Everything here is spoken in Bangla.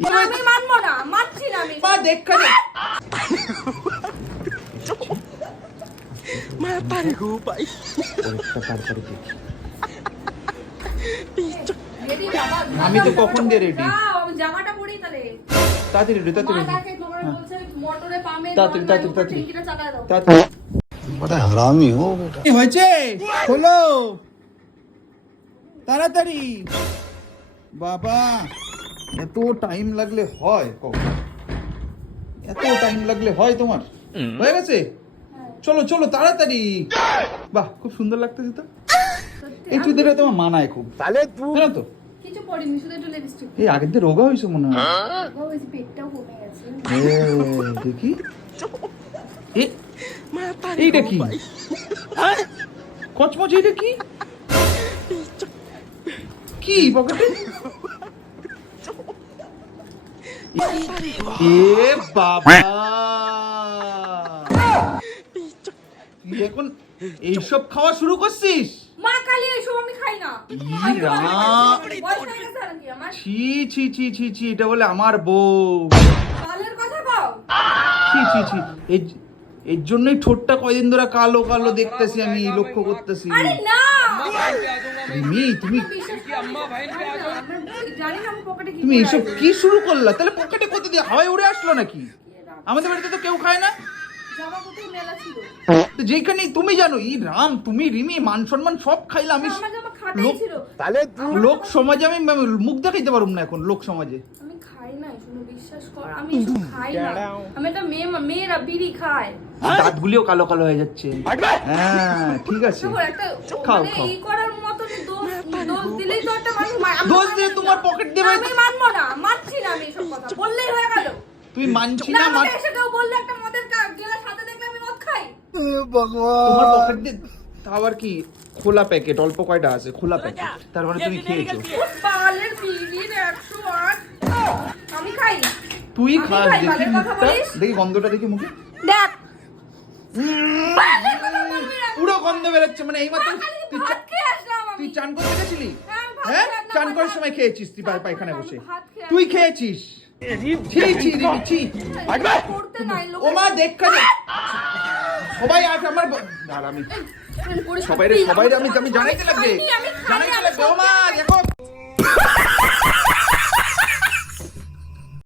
আমি মানবো না, মানছি না আমি। মা দেখা দে मैं तारे को भाई রেডি বাবা, আমি তো কখন দিয়ে রেডি যাও, আমি জামাটা পরি তাহলে। তাড়াতাড়ি রেডি মা তাড়াতাড়ি তাকে তোমার বলছে মোটরে পামে তাড়াতাড়ি, তাড়াতাড়ি, তাড়াতাড়ি। ট্যাঙ্কিটা চালায় দাও। তাড়াতাড়ি बड़ा हरामी हो बेटा। কি হয়েছে খোলো তাড়াতাড়ি বাবা এত টাইম লাগলে হয় কখন এত টাইম লাগলে হয় তোমার হয়ে গেছে চলো চলো তাড়াতাড়ি বাহ খুব সুন্দর লাগতেছে তো সত্যি, এই চুড়িটা তোমার মানায় খুব साले तू জানো তো কিছু পরিনি, শুধু একটু লিপস্টিক। এই আগের দিয়ে রোগা হয়েছে মনে হয় ওই যে পেটটাও কমে গেছে। দেখি এ मैं तारे এইটা को কি भाई কচমচ এইটা কি কি পকেটে এ বাবা তুই এখন এইসব খাওয়া শুরু করছিস মা কালি এসব আমি খাই না। ই রাম। বয়স হয়ে গেছে নাকি আমার? ছি ছি ছি ছি ছি এটা বলে আমার বউ বালের কথা কও। ছি ছি ছি এর জন্যই ঠোঁটটা কয়দিন ধরে কালো কালো দেখতেছি আমি লক্ষ্য করতেছি আরে না, রিমি তুমি বিশ্বাস করো, আমরা জানি না আমার পকেটে কি তুমি করে এইসব আছে। কি শুরু করলা তাহলে পকেটে কত দিয়ে হাওয়ায় উড়ে আসলো নাকি আমাদের বাড়িতে তো কেউ খায় না জামা কোথায় মেলা ছিল? তো যেখানে তুমি জানো ই রাম তুমি রিমি মান সম্মান সব খাইলা আমি আমার জামা খাটাই লোক- ছিল। साले तू লোক সমাজে আমি মুখ দেখাইতে পারুম না এখন লোক সমাজে আমি খাই না, শুনো বিশ্বাস কর, আমি এসব খাই না। আমি একটা মেয়েরা বিড়ি খায়। দাঁতগুলিও কালো কালো হয়ে যাচ্ছে হ্যাঁ ঠিক আছে দেখো, একটা খাও, মানে খাও। এই করার মতো দোষ দিলেই তো একটা মানুষ আমি দোষ দিয়ে তোমার পকেট দেবে আমি মানবো না, মানছি না আমি এসব কথা। বললেই হয়ে গেল। তুই মানছি না না আমাকে এসে কেউ বললে একটা মদের গেলার সাথে দেখলে আমি মদ খাই। তোমার পকেট দিয়ে তা আবার কি খোলা প্যাকেট অল্প কয়টা আছে খোলা প্যাকেট তার মানে তুমি খেয়েছো বালের বিড়ির 108 আমি খাই। তুই আমি খাস খাই, দেখি বালের কথা মুখটা বলিস? দেখি গন্ধটা দেখি মুখে দেখ বালের কথা বলবি না। পুরো গন্ধ বেরোচ্ছে মানে এইমাত্র খালি তুই ভাত খেয়ে আসলাম আমি। তুই চান করতে গেছিলি হ্যাঁ, ভাত হ্যাঁ খেয়ে আসলাম, চান করার ভাত- সময় খেয়েছিস তুই পায়খানায় আমি বসে ভাত খেয়ে তুই আসলাম। খেয়েছিস ছি ছি রিমি, ছি করতে নাই লোক। ও মা দেখা দে সবাই আজ আমার আর আমি সবাই রে আমি জানাইতে লাগবে আমি খাইনি, আমি খাইনি, জানাইতে আমি লাগবে ও মা সত্যি দেখো